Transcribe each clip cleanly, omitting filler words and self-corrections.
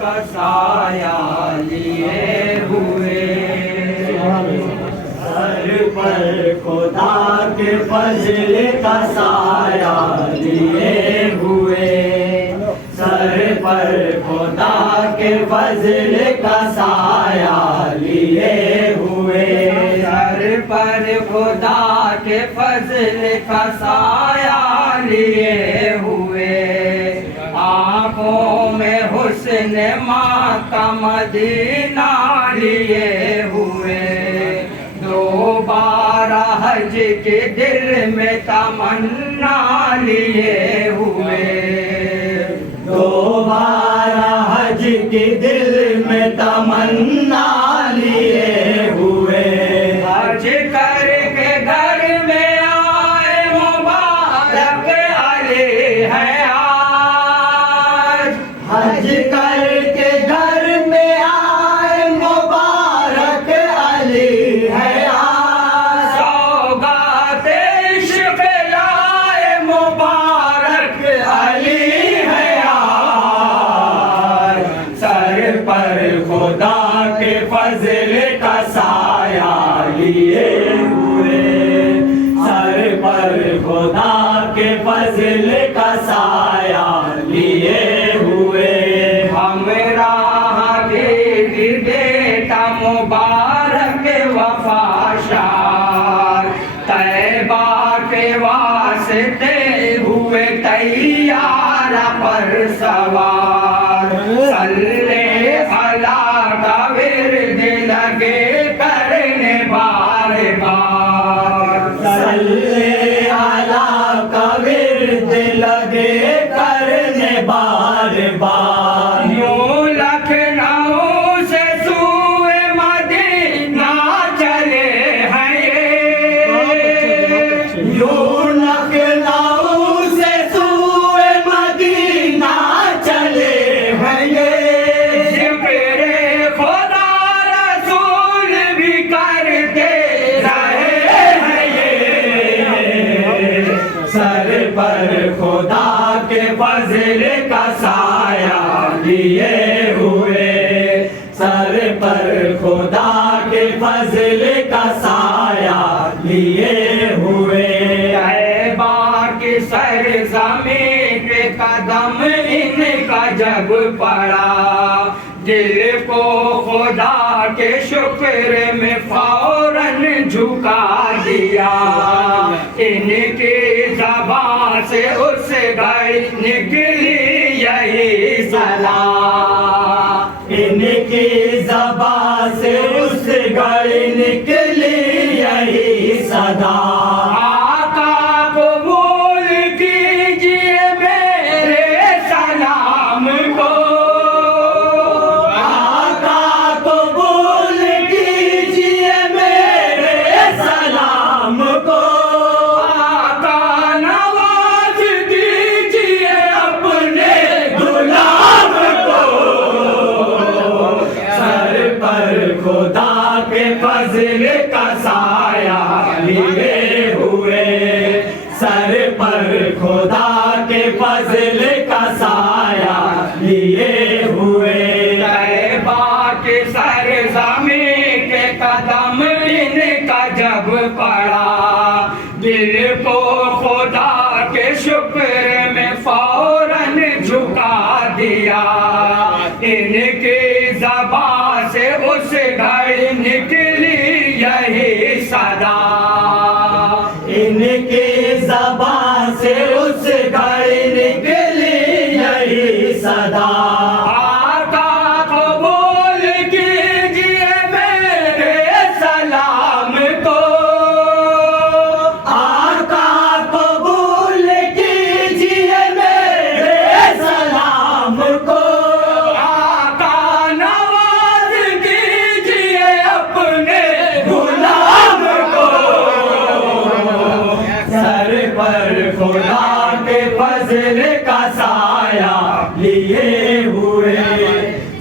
का साया लिए हुए, सर पर खुदा के फजल का साया लिए हुए, सर पर खुदा के फजल का साया लिए हुए, सर पर खुदा के फजल का साया लिए हुए, आँखों में हुस्न माँ का मदीना लिए हुए, दोबारा हज के दिल में तमन्ना लिए हुए, दोबारा हज के दिल में तमन्ना लिए हुए, हज करके घर में आए मुबारक अली है आज, हज करके घर में आए मुबारक अली है आज, सौगात इश्क लाए मुबारक अली है आज, सर पर खुदा के फजल का साया लिए हुए, सर पर खुदा के फजल का साया लिए हुए, हमरा हबीबी बेटा मुबारक वफाशार, तैबा के वास्ते हुए तैयार पर सवार, सल्ले अला का विर्द लगे करने बार बार, सल्ले अला का विर्द लगे करने बार बार, यूं लखनऊ से सूए मदीना चले हैं ये, यूं लखनऊ से सूए मदीना चले हैं ये, जिक्र खुदा रसूल भी करते रहे हैं ये, सर पर खुदा के फजल का साया लिए हुए, सर पर खुदा के फजल का साया लिए हुए, तैबा की सरज़मीं पे कदम इनका जब पड़ा, दिल को खुदा के शुक्र में फौरन झुका दिया, इनकी ज़बान से उस घड़ी निकली यही सलाह, इनकी ज़बान से उस घड़ी निकली यही सदा, आका कबूल कीजिए मेरे सलाम को, आका कबूल कीजिए मेरे सलाम को, आका नवाज कीजिए अपने गुलाम को, सर पर खुदा के फजल का साया लिए हुए, सर पर खुदा के फजल का साया लिए हुए, तैबा के सरज़मीं के कदम इनका जब पड़ा, दिल को खुदा के शुक्र में फौरन झुका दिया, इनकी ज़बान से उस घड़ी निकली यही सदा, इनकी ज़बान से उस घड़ी निकली यही सदा, आका कबूल कीजिए मेरे सलाम को, आका कबूल कीजिए मेरे सलाम को, आका नवाज कीजिए अपने गुलाम को, सर पर खुदा के फजल का साया लिए हुए,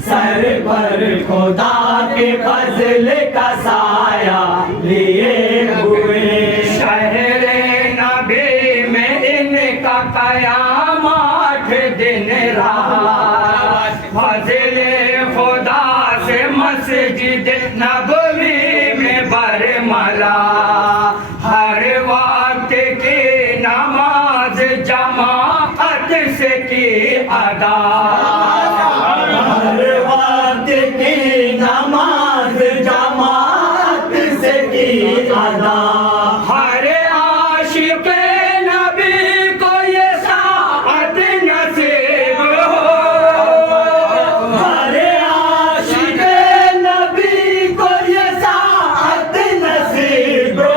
सर पर खुदा के फजल का साया लिए हुए, शहरे नबी में इनका कयामत दिन रात, फजले खुदा से मस्जिद नबवी में बरमला, हर वक्त की नमाज जमाअत से की अदा, हर वक्त की नमाज जमात से की अदा। हर आशिक नबी को ये साअत नसीब हो, हर आशिक नबी को ये साअत नसीब हो।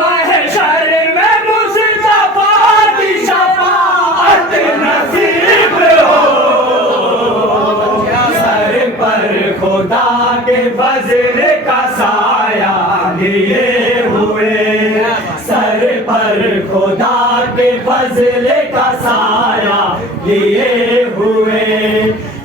महशर में मुस्तफा की शफाअत नसीब हो। सर पर खुदा के फजल का साया लिए हुए, सर पर खुदा के फजल का साया लिए हुए,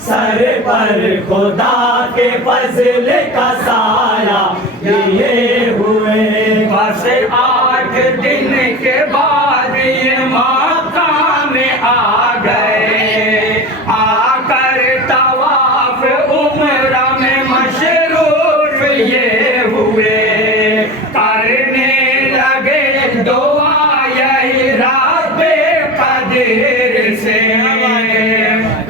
सर पर खुदा के फजल का साया लिए हुए। बस 8 दिन के बाद ये मक्का में आ गए, आकर तवाफ उम्रा में मशरूफ ये हुए, करने लगे दुआ यही रब्बे कदीर से,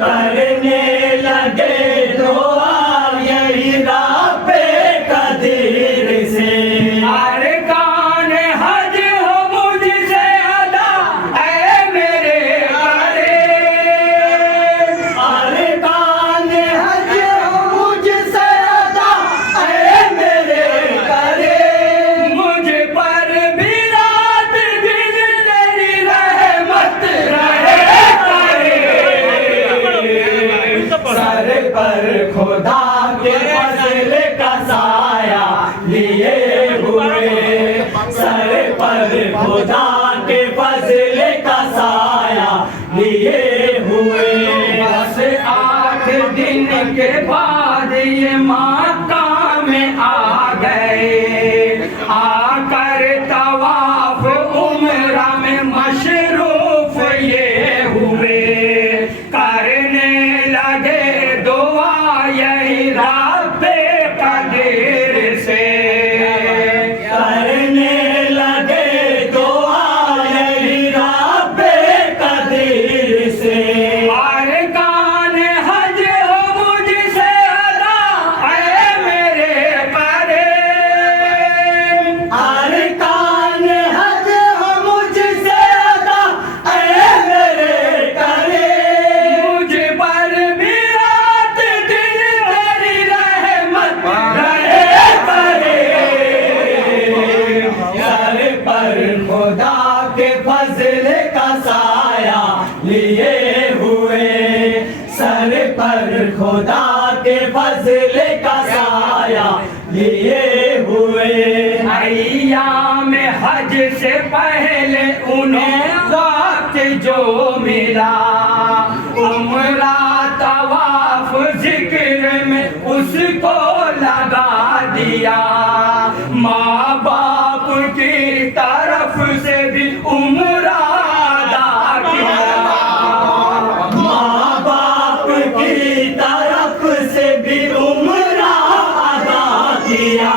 करने लगे दुआ यही रब्बे कदीर से। अरकान हज हो मुझसे अदा ऐ मेरे करे, अरकान हज मुझसे अदा ऐ मेरे करे। मुझ पर भी रात दिन तेरी रहमत रहे करे। सर पर खुदा के फजल का साया लिए हुए, सर पर खुदा के फजल का साया लिए हुए। बस 8 दिन के बाद ये मक्का में आ गए, आकर तवाफ उम्रा में मशरूफ ये हुए, करने लगे दुआ यही रब्बे कदीर से, करने लगे दुआ यही रब्बे कदीर से। अरकान हज हो मुझसे अदा ऐ मेरे करे, अरकान हज मुझसे अदा ऐ मेरे करे। मुझ पर भी रात दिन तेरी रहमत रहे करे। सर पर खुदा के फजल का साया लिए हुए, सर पर खुदा के फजल का साया लिए हुए। अय्याम हज से पहले उन्हें वक्त जो मिला, उम्रा तवाफ जिक्र में उसको लगा दिया, माँ बाप की तरफ से भी उम्रा अदा किया, माँ बाप की तरफ से भी उम्रा अदा किया।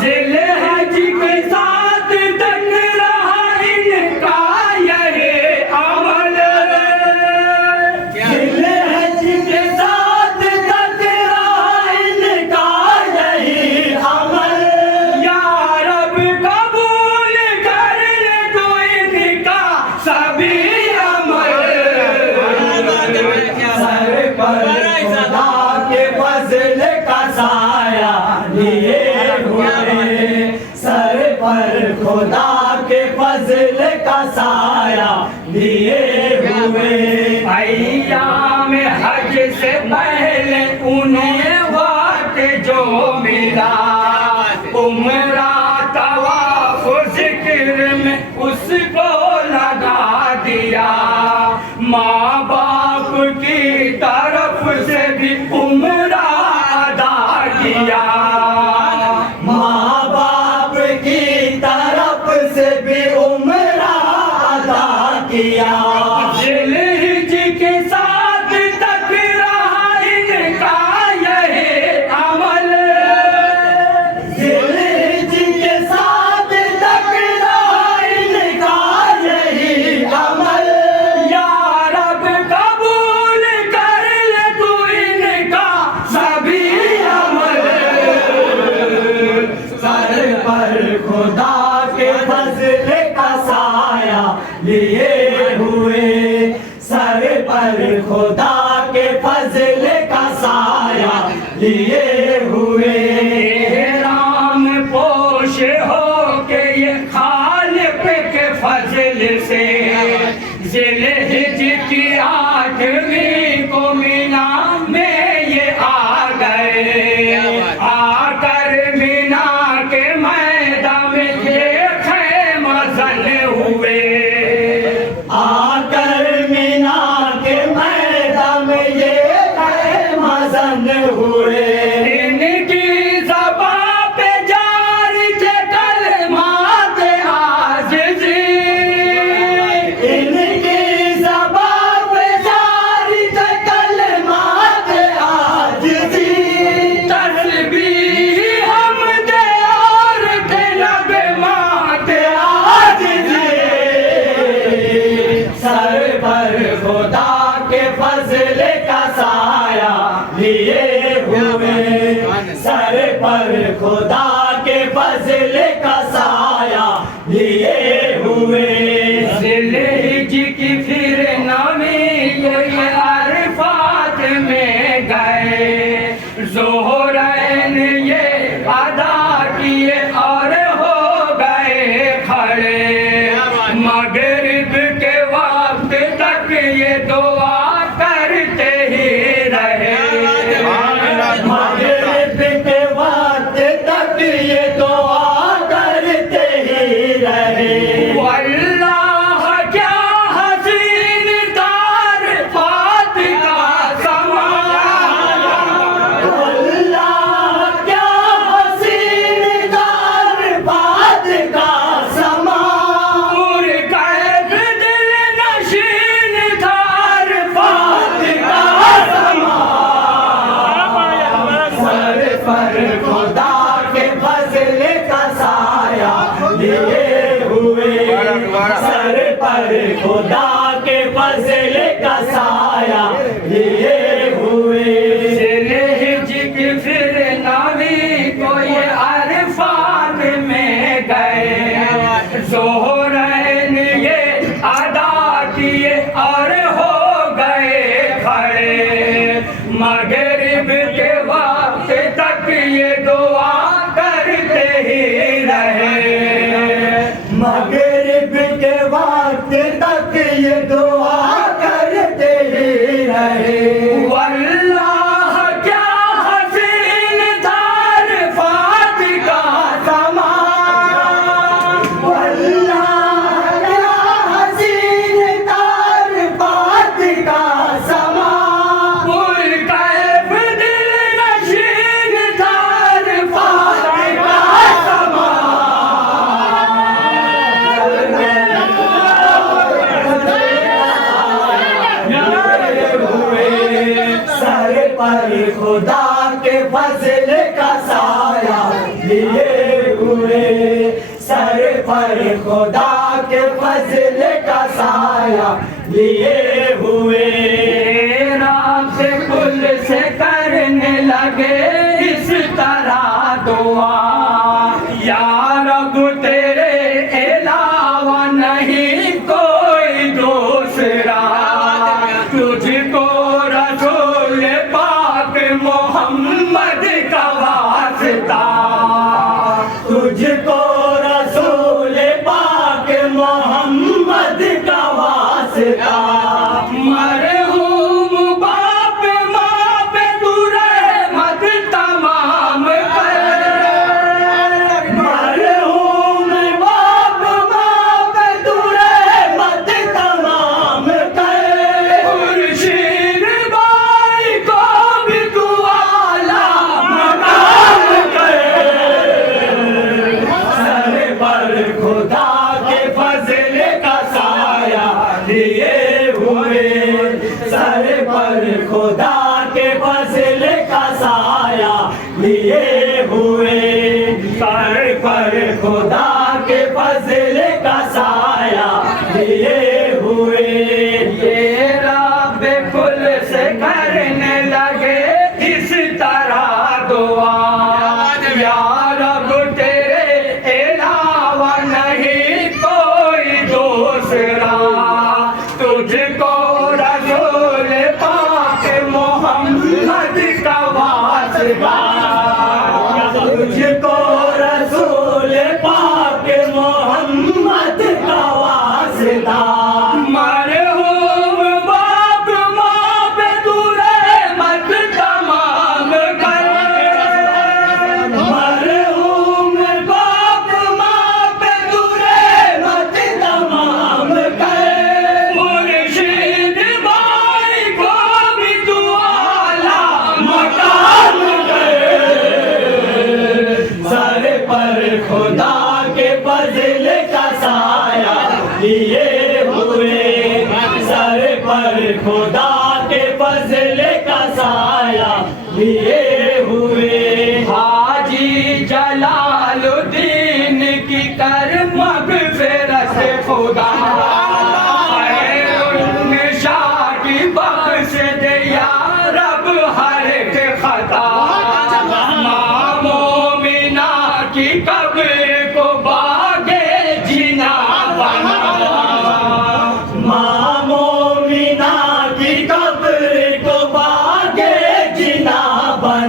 ज़िलहज के साथ तक रहा इनका यही अमल, ज़िलहज के साथ तक रहा इनका यही अमल। या रब कबूल कर ले तो इनका सभी अमल। सर पर खुदा के फजल का साया लिए हुए, सर पर खुदा के फजल का साया लिए हुए। अय्याम हज से पहले उन्हें वक्त जो मिला, उम्रा तवाफ जिक्र में उसको लगा दिया, माँ बाप की तरफ से भी उम्रा अदा किया, माँ बाप की तरफ से भी उम्रा अदा किया। ज़िलहिज के साथ तक रहा इन मुसलमान हुए। इनकी ज़बां पे जारी थे कलमात आज़िज़ी, इनकी ज़बां पे जारी थे कलमात आजिज़ी। तस्बीह हमदे और थे नग़मात आज़िज़ी। सर पर खुदा के फजल का साया लिए हुए। सर पर खुदा के फजल का साया लिए हुए। ज़िलहिज की फिर नमी ये अरफात में गए, ज़ोहरैन ये अदा किए और हो गए खड़े। मगरिब के वक्त तक ये दुआ करते ही रहे। मगरिब के वक्त तक ये दुआ करते ही रहे। वल्लाह क्या हसीन तार फात का समा, अल्लाह क्या हसीन दार बात का समा। पुरकैफ दिल नशीन तार फात का समा। सर पर खुदा के फजल का साया लिए हुए। सर पर खुदा के फजल का साया लिए हुए। ज़िलहिज की फिर नवी को ये अरफात में गए, ज़ोहरैन ये अदा किए और हो गए खड़े। मगरिब के वक्त तक ये दुआ करते ही रहे। मगरिब के वक्त तक ये दुआ करते ही रहे। वल्लाह क्या हसीन धार फात का समा, अल्लाह क्या हसीन दार बात का समा। पुरकैफ दिल नशीन धार फात का समा। सर पर खुदा के फजल का साया लिए हुए। सर पर खुदा के फजल का साया लिए हुए। रात कुल से करने लगे इस तरह दुआ, या रब तेरे अलावा नहीं कोई दूसरा। तुझको रसूल पाक मोहम्मद का वास्ता, तुझको रसूल पाक मोहम्मद का वास्ता। मरहूम बाप माँ पे तू रहमत तमाम कर। मरहूम बाप माँ पे तू रहमत तमाम कर। खुर्शीद भाई को भी तू आला मकाम कर। सर पर खुदा के फजल का साया लिए हुए। सर पर खुदा के फजल का साया लिए हुए। सर पर खुदा के फजल का साया लिए हुए। ये रब कुल से करने लगे इस तरह दुआ, या रब तेरे अलावा नहीं कोई दूसरा। तुझको रसूल पाक मोहम्मद का वास्ता, तुझको रसूल पाक मोहम्मद का वास्ता। मरहूम बाप माँ पे तू रहमत तमाम कर। मरहूम बाप माँ पे तू रहमत तमाम कर। मुर्शिद भाई को भी तू आला मकाम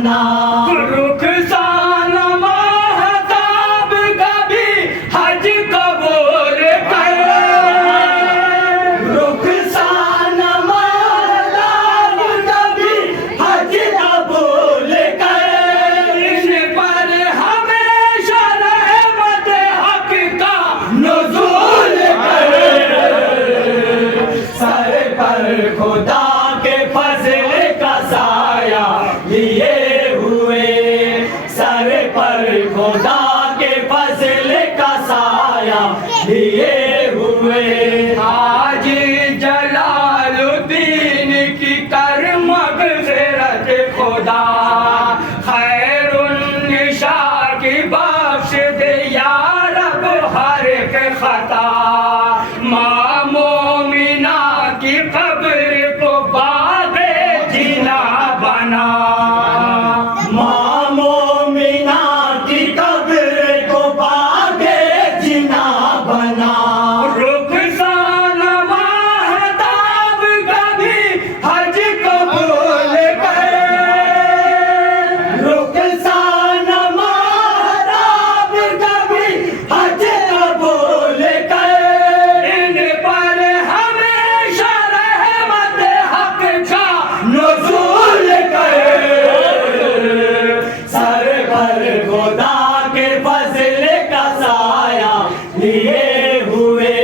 बना। रुखसान महताब कभी हज कबूल कर, रुखसान महताब कभी हज कबूल कर। इन पर हमेशा रहमत हक का नुज़ूल कर। सर पर खुदा के फजल का साया लिए हुए, सर पर खुदा के फजल का साया लिए हुए। आज जलालुद्दीन की कर मग़फ़िरत खुदा, खैरुन्निसा की बख्श दे या रब हर एक खता। माँ मोमिना की कब्र को बाग़े जिना बना, माँ मोमिना की कब्र को बाग़े जिना बना। रुखसान महताब कभी हज कबूल कर, रुखसान महताब कभी हज कबूल कर। इन पर हमेशा रहमत हक का नुज़ूल कर। सर पर खुदा के फजल का साया लिए हुए,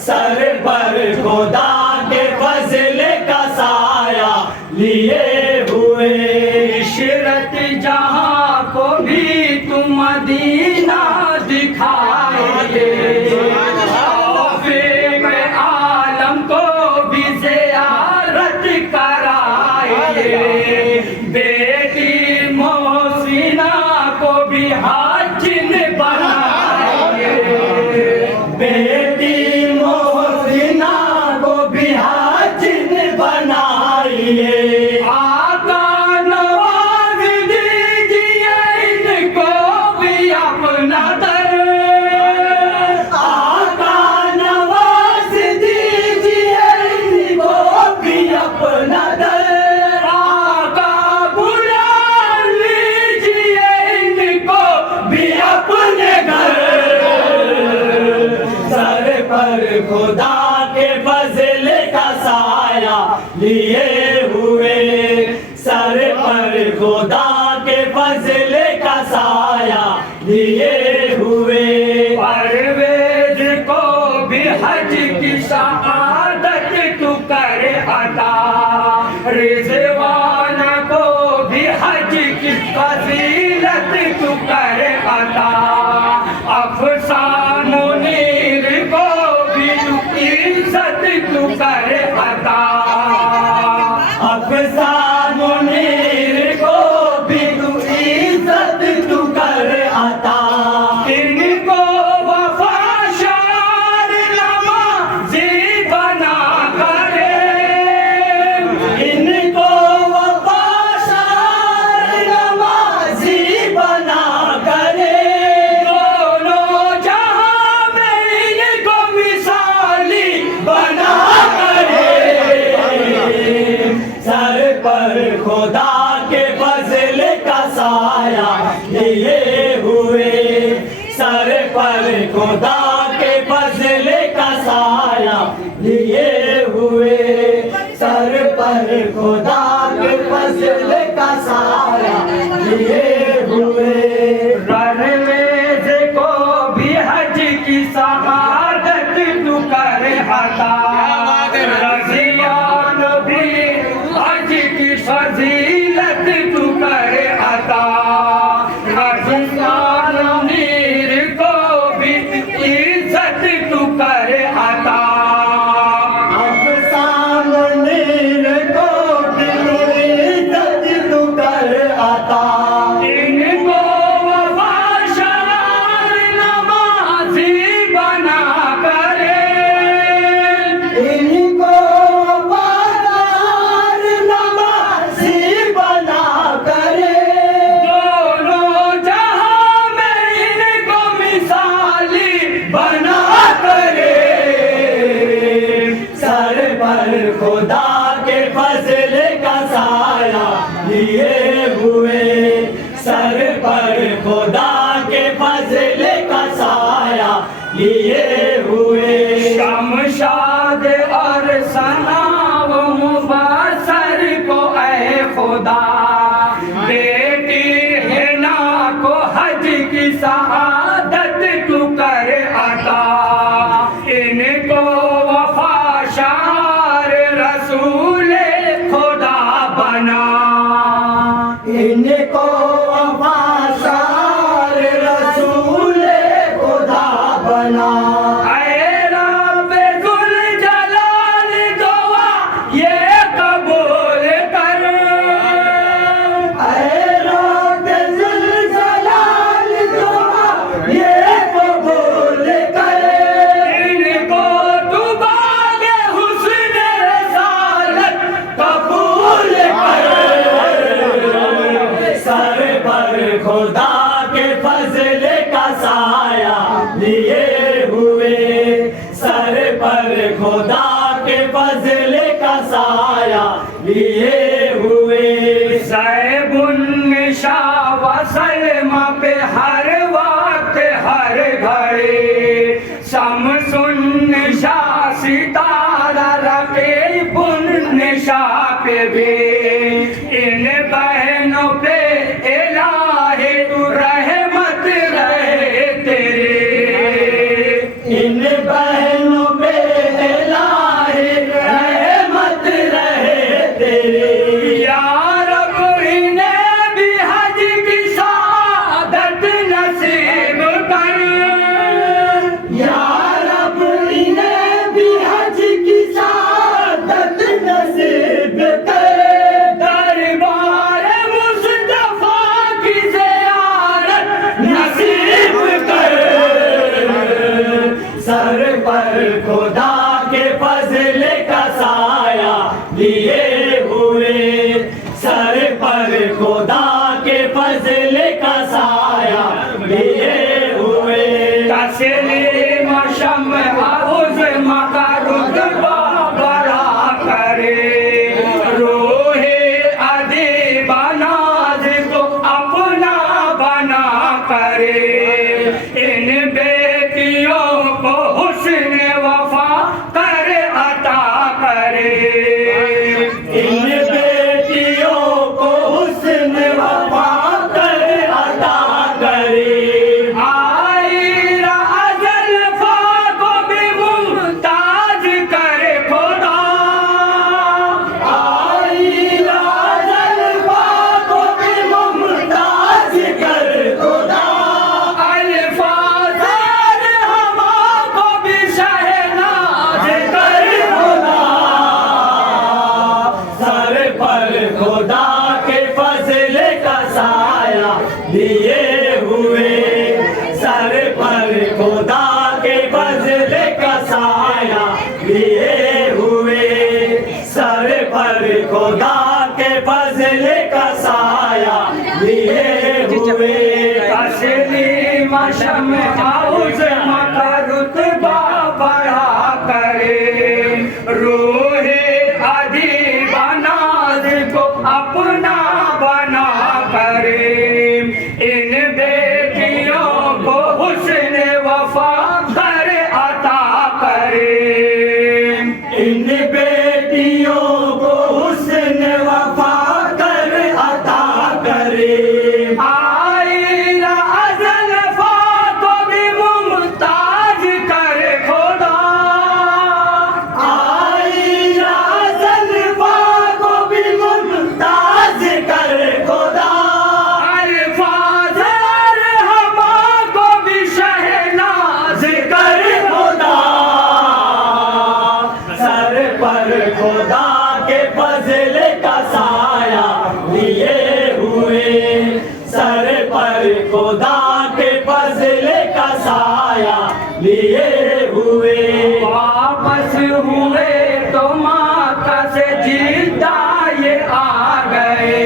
सर पर खुदा के फजल का साया लिए हुए। इशरत जहाँ को भी तुम मदीना दिखाए, तौफीक आलम को भी ज़ियारत कराए। बेटी मोहसिना को भी हाजिन बनाए, बेटी मोहसिना को भी हाजिन बनाइए। आका नवाज दीजिए इनको भी अपना दर, आका नवाज दीजिए इनको भी अपना दर। आका बुला लीजिए इनको भी अपने घर। सर पर खुदा के फजल का साया लिए हुए, सर पर खुदा के फजल का साया लिए हुए। परवेज को भी हज की शहादत तू कर अता, रिज़वान को भी हज की फजीलत तू कर अता। अफसान मुनीर को भी तू इज्जत तू कर अता। अफसान मुनीर को भी तू इज्जत तू कर अता। इनको वफा शार नवाज़ी बना करे, इनको वफादार नवाज़ी बना करे। दोनों जहां में इनको मिसाली बना करे। सर पर खुदा के फजल का साया लिए हुए, सर पर खुदा के फजल का साया लिए हुए, सर पर खुदा के फजल का साया लिए हुए। रनवेज को भी हज की शहादत तू कर अता, रज़ियान भी हज की फजीलत तू कर अता। रज़ियान नीर को भी इनको वफादार रसूल खुदा बना। खुदा के फजल का साया लिए हुए, सर पर खुदा के फजल का साया लिए हुए। सैबुन्निशा व सलमा पे हर वक्त हर घड़ी, शमसुन्निशा सितारा रखे पुन्निशा पे भी। इन बहनों पे इलाही तू रहमत रहे तेरी, इन बहनों पे इलाही रहमत रहे तेरी। या रब इन्हें भी हज की सआदत नसीब कर, या रब इन्हें भी हज की सआदत नसीब कर। दरबार मुस्तफा की ज़ियारत नसीब कर। सर पर खुदा के फजल का साया लिए हुए, सर पर खुदा के फजल का साया लिए हुए। तस्लीम शम्अ उज़्मा का रुतबा बढ़ा करे, रूहे अदीब नाज़ को अपना बना करे। इन बेटियों को हुस्न वफा कर अता करे, इन बेटियों को हुस्न वफा कर अता करे। आयरा अज़ल्फ़ा को भी मुमताज कर खुदा, आईरा ज़ल्फ़ा को भी मुमताज कर खुदा। अल्फ़ाज़ हमा को भी शहनाज कर खुदा सर पर खुदा के फजल का साया लिए हुए, सर पर खुदा के फजल का साया लिए हुए, सर पर खुदा के फजल का साया लिए हुए। तस्लीम शम्अ उज़्मा का रुतबा बढ़ा करे, रूहे अदीब नाज़ को अपना बना करे। इन बेटियों को हुस्न वफा कर अता करे, इन बेटियों को हुस्न वफा कर अता करे। आयरा अज़ल्फ़ा को भी मुमताज कर खुदा, आईरा ज़ल्फ़ा को भी मुमताज कर खुदा। अल्फ़ाज़ हमा को भी शहनाज कर खुदा सर पर खुदा के फजल का साया लिए हुए, सर पर खुदा के फजल का साया लिए हुए। वापस हुए तो माका से जिंदा ये आ गए,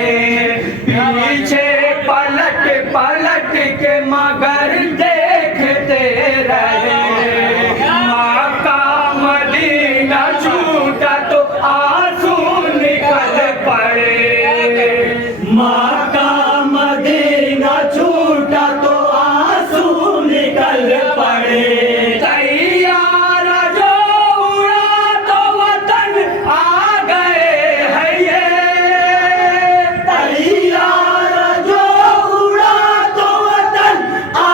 पीछे पलट पलट के मगर देखते रहे। मक्का मदीना छूटा तो आंसू निकल पड़े, मक्का मदीना छूटा तो आंसू निकल पड़े। तैयार जो उड़ा तो वतन आ गए हैं ये, तैयार जो उड़ा तो वतन आ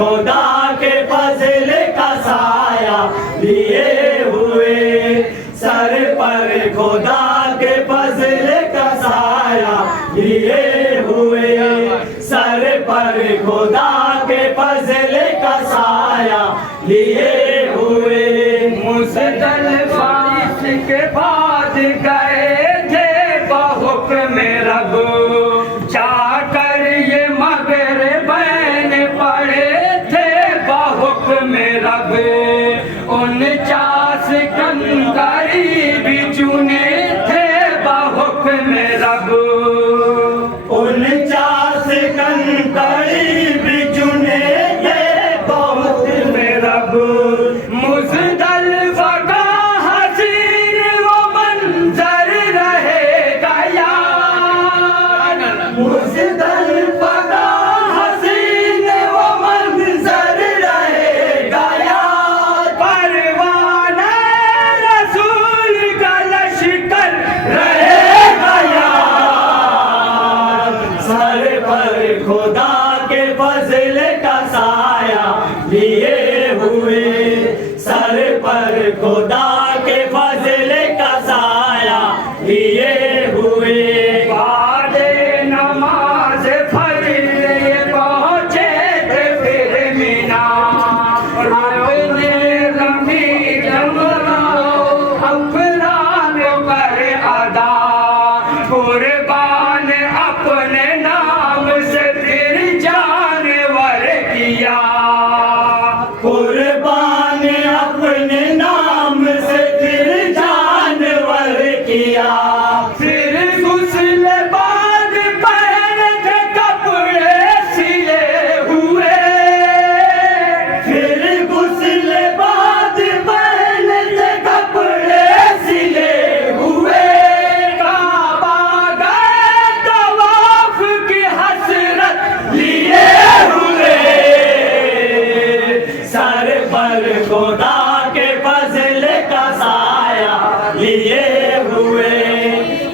खुदा के फजल का साया लिए हुए, सर पर खुदा के फजल का साया लिए हुए, सर पर खुदा के फजल का साया लिए हुए। मुज़दलिफ़ा के बाद गए थे बहुक्म रब, जाकर ये मग़रिबैन पढ़े थे बहुक्म रब। 49 कंकरी भी चुने थे बहुक्म रब। 49 कंकरी भी चुने थे बहुक्म रब। मुज़दलिफ़ा का हसीन वो मंज़र रहेगा यार, मुज़दलिफ़ा का हसीन वो मंज़र रहेगा यार, परवाना रसूल का लश्कर रहेगा यार। सर पर खुदा के फजल का साया लिए हुए, सर पर खुदा के फजल का साया लिए हुए। बादे नमाज फजर ये पहुँचे थे फिर मीना, अपने रमी जमराओ अफरान पर अदा, कुर्बान अपने नाम से फिर जानवर किया। कुर्बान अपने नाम से फिर जानवर किया। फिर गुस्ल बाद पहन के कपड़े सिले हुए, फिर गुस्ल बाद पहन के कपड़े सिले हुए, काबा गए तवाफ की हसरत लिए हुए। सर पर खुदा के फजल का साया लिए हुए,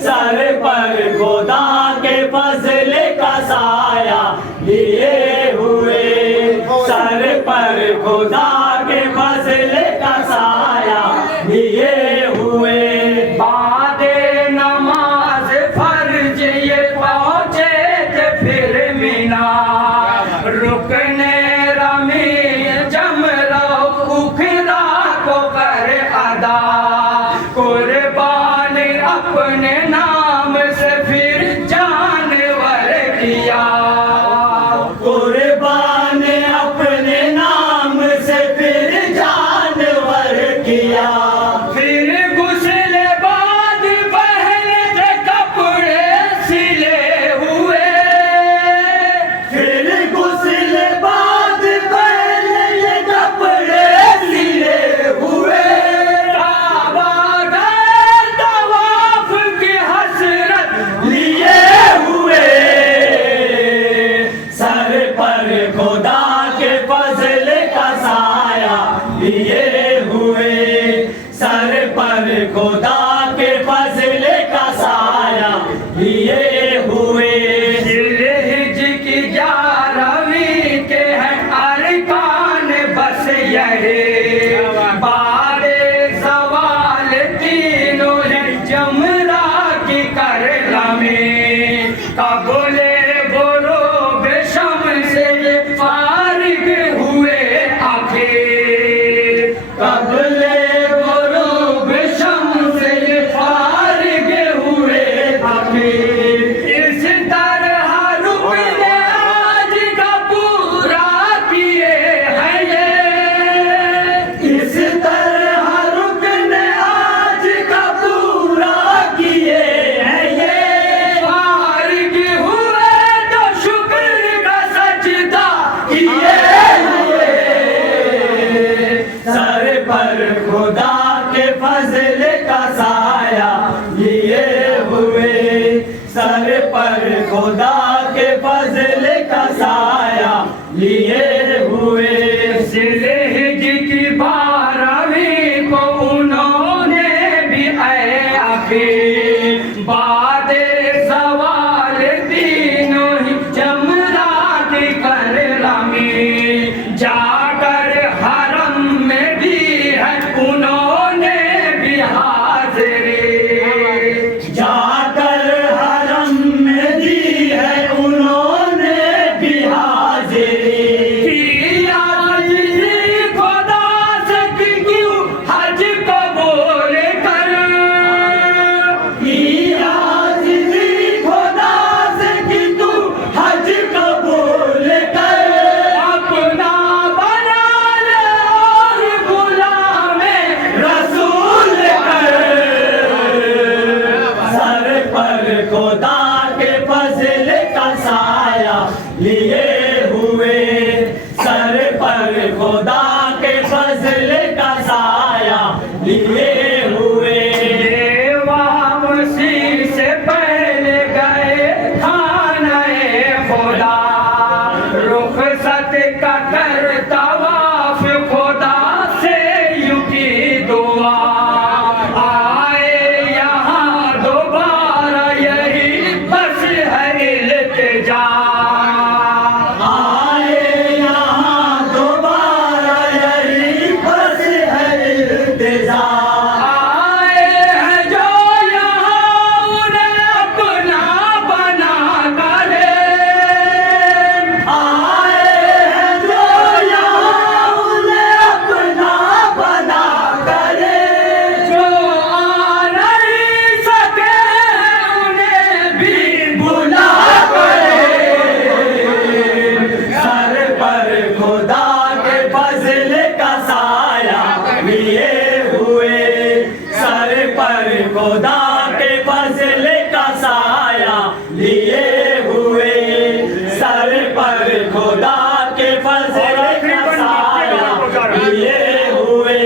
सर पर खुदा के फजल का साया लिए हुए, सर पर खुदा के फजल का साया लिए हुए। बादे नमाज फर्ज ये पहुँचे थे फिर मीना, रुकने रमी जमराओ उखरा को कर अदा, कुर्बान अपने नाम से फिर जानवर किया। कुर्बान अपने नाम से खुदा के फजल का साया लिए हुए। वापसी से पहले गए खाने खुदा, रुखसत का करता वाफ खुदा से यूं की दुआ। आए यहाँ दोबारा यही बस है इल्तिजा। आए यहाँ दोबारा यही बस है इल्तिजा। आए हैं जो यहाँ उन्हें अपना बना करे। आए हैं जो यहाँ उन्हें अपना बना करे। जो आ नहीं सके उन्हें भी बुला करे। सर पर खुदा के फजल का साया लिए हुए। सर पर खुदा के फजल का साया लिए हुए। सर पर खुदा के फजल का साया लिए हुए।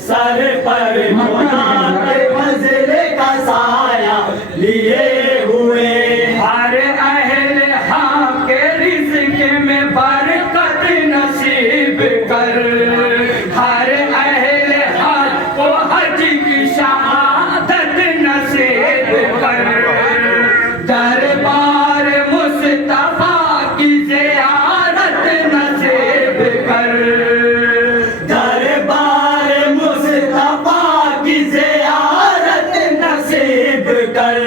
सर पर खुदा के फजल का साया लिए हुए। हर अहल हाँ के रिज़्क़ में बरकत नसीब कर। हर अहल हाँ को हज की शहादत नसीब कर। दरबार मुस्तफा की ज़ियारत नसीब कर। दरबार मुस्तफा की ज़ियारत नसीब कर।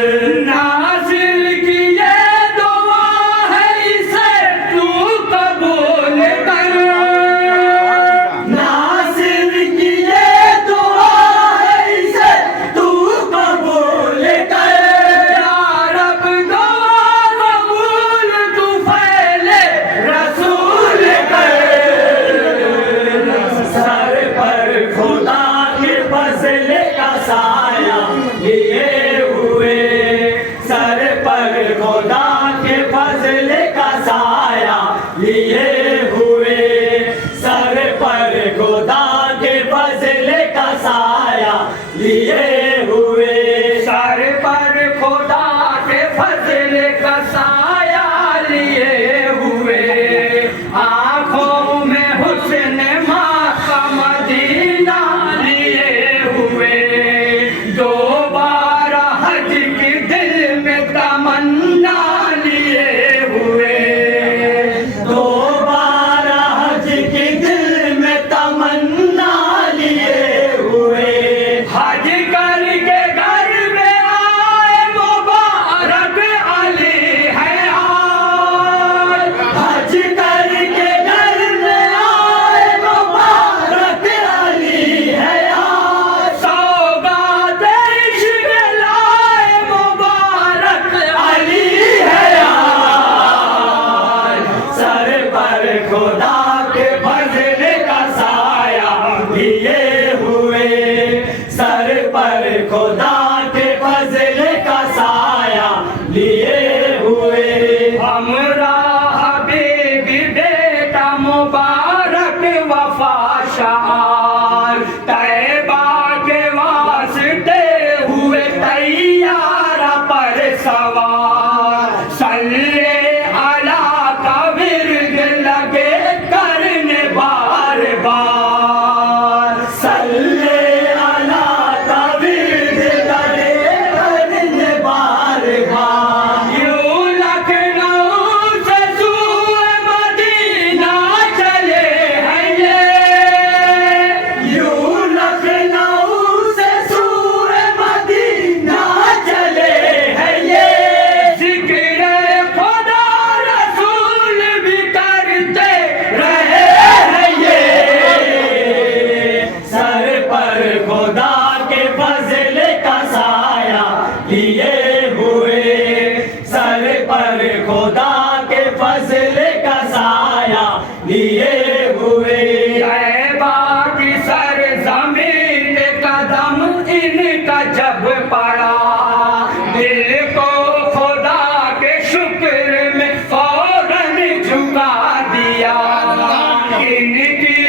नाज़िल की ये दुआ है इसे तू कबूल कर। नासिर की ये दुआ है इसे तू कबूल कर। या रब दुआ कबूल तू फैले रसूल कर। सर पर खुदा के फजल का साया लिए हुए। सर पर खुदा के फजल का साया लिए हुए। सर पर खुदा के फजल का साया लिए हुए। सर पर खुदा के फजल का साया लिए हुए। आँखों में हुस्न माँ का मदीना लिए हुए। दोबारा हज की दिल में तमन्ना लिए हुए। दोबारा हज के दिल में तमन्ना लिए हुए। हज करके घर में आए मुबारक अली है आज। हज करके घर में आए मुबारक अली है आज। सौगात इश्क लाए मुबारक अली है आज। सर पर खुदा के फजल का साया लिए हुए। सर पर खुदा के फजल का साया लिए हुए। हमरा हबीबी बेटा मुबारक वफा शार। तैबा के वास्ते हुए तैयार पर सवार। सल्ले अला का विर्द लगे करने बार बार। सल्ले अला का विर्द करे करने बार बार। यूं लखनऊ से सूए मदीना चले हैं ये। यूं लखनऊ से सूए मदीना चले हैं ये। जिक्र खुदा रसूल भी करते रहे हैं ये। सर पर खुदा के फजल का साया लिए हुए। सर पर खुदा के फजल का साया लिए हुए। तैबा की सरज़मीन कदम इनका जब पड़ा। दिल को खुदा के शुक्र में फौरन झुका दिया। इनकी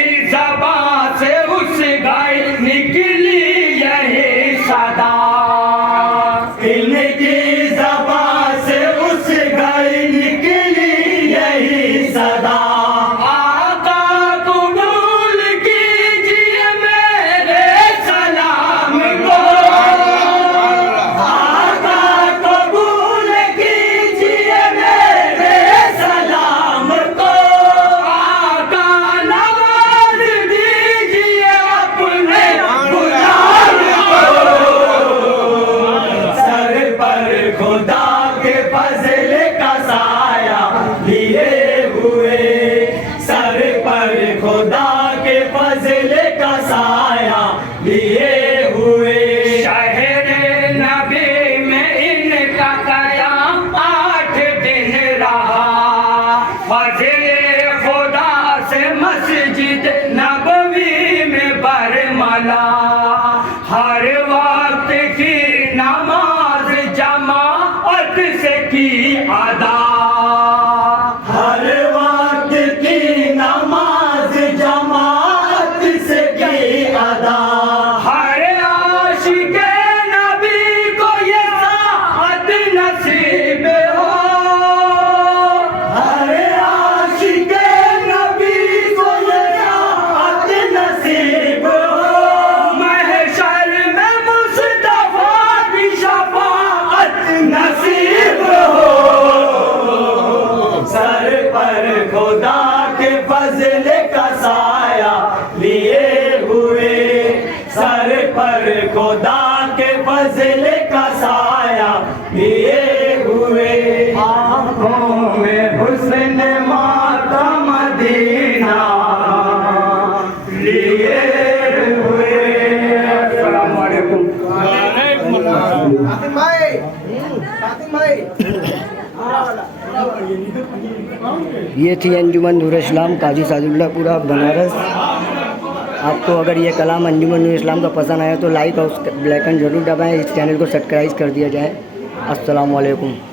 फजले का साया लिए हुए, सर पर खुदा के फजले का साया लिए हुए, आँखों में हुस्न माता मदीना लिए हुए। अस्सलाम वालेकुम। ये थी अंजुमन नूर इस्लाम काजी सादुल्लापुरा बनारस। आपको अगर ये कलाम अंजुमन नूर इस्लाम का पसंद आया तो लाइक और बेल आइकन ज़रूर दबाएं। इस चैनल को सब्सक्राइब कर दिया जाए। अस्सलाम वालेकुम।